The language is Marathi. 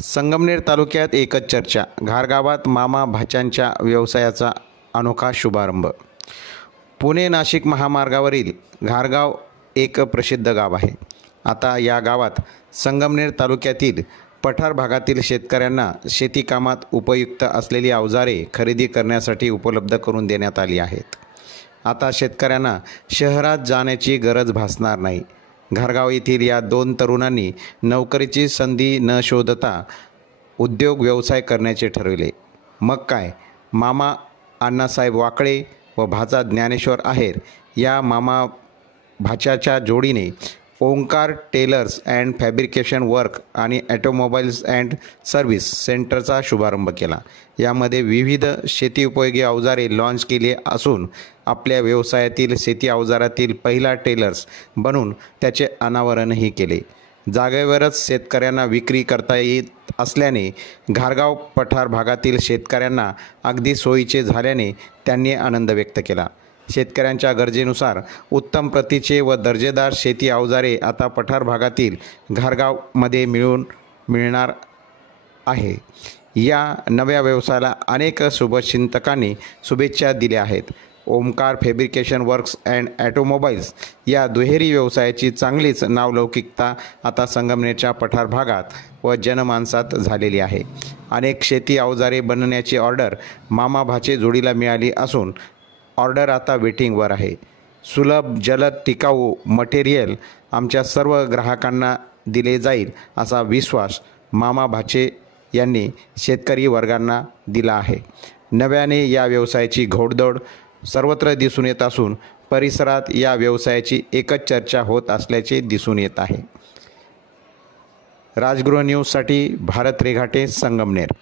संगमनेर तालुक्यात एकच चर्चा, घारगावात मामा भाच्यांच्या व्यवसायाचा अनोखा शुभारंभ। पुणे नाशिक महामार्गावरील घारगाव एक प्रसिद्ध गाव आहे। आता या गावात संगमनेर तालुक्यातील पठार भागातील शेतकऱ्यांना शेती कामात उपयुक्त असलेली अवजारे खरेदी करण्यासाठी उपलब्ध करून देण्यात आली आहेत। आता शेतकऱ्यांना शहरात जाण्याची गरज भासणार नाही। घारगाव येथील या दोन तरुणांनी नोकरीची संधी न शोधता उद्योग व्यवसाय करण्याचे ठरविले। मग काय, मामा अण्णासाहेब वाकळे व भाचा ज्ञानेश्वर आहेर या मामा भाच्याच्या जोडीने Omkar tailors and fabrication work आणि ऑटोमोबाईल्स अँड सर्व्हिस सेंटरचा शुभारंभ केला। यामध्ये विविध शेती उपयोगी अवजारे लॉन्च केली असून आपल्या व्यवसायातील शेती अवजारातील पहिला टेलर्स बनून त्याचे अनावरणही केले। जागेवरच शेतकऱ्यांना विक्री करता येत असल्याने घारगाव पठार भागातील शेतकऱ्यांना अगदी सोयीचे झाल्याने त्यांनी आनंद व्यक्त केला। शेतकऱ्यांच्या गरजेनुसार उत्तम प्रतीचे व दर्जेदार शेती अवजारे आता पठार भागातील घारगावमध्ये मिळणार आहे। या नव्या व्यवसायाला अनेक शुभचिंतकांनी शुभेच्छा दिल्या आहेत। Omkar fabrication works and automobiles या दुहेरी व्यवसायाची चांगलीच नावलौकिकता आता संगमनेरच्या पठार भागात व जनमानसात झालेली आहे। अनेक शेती अवजारे बनवण्याची ऑर्डर मामा भाचे जोडीला मिळाली असून ऑर्डर आता वेटिंगवर आहे। सुलभ जलद टिकाऊ मटेरियल आमच्या सर्व ग्राहकांना दिले जाईल असा विश्वास मामा भाचे यांनी शेतकरी वर्गांना दिला आहे। नव्याने या व्यवसायाची घोडदौड सर्वत्र दिसून येत असून परिसरात या व्यवसायाची एकच चर्चा होत असल्याचे दिसून येत आहे। राजगृह न्यूजसाठी भारत रेघाटे, संगमनेर।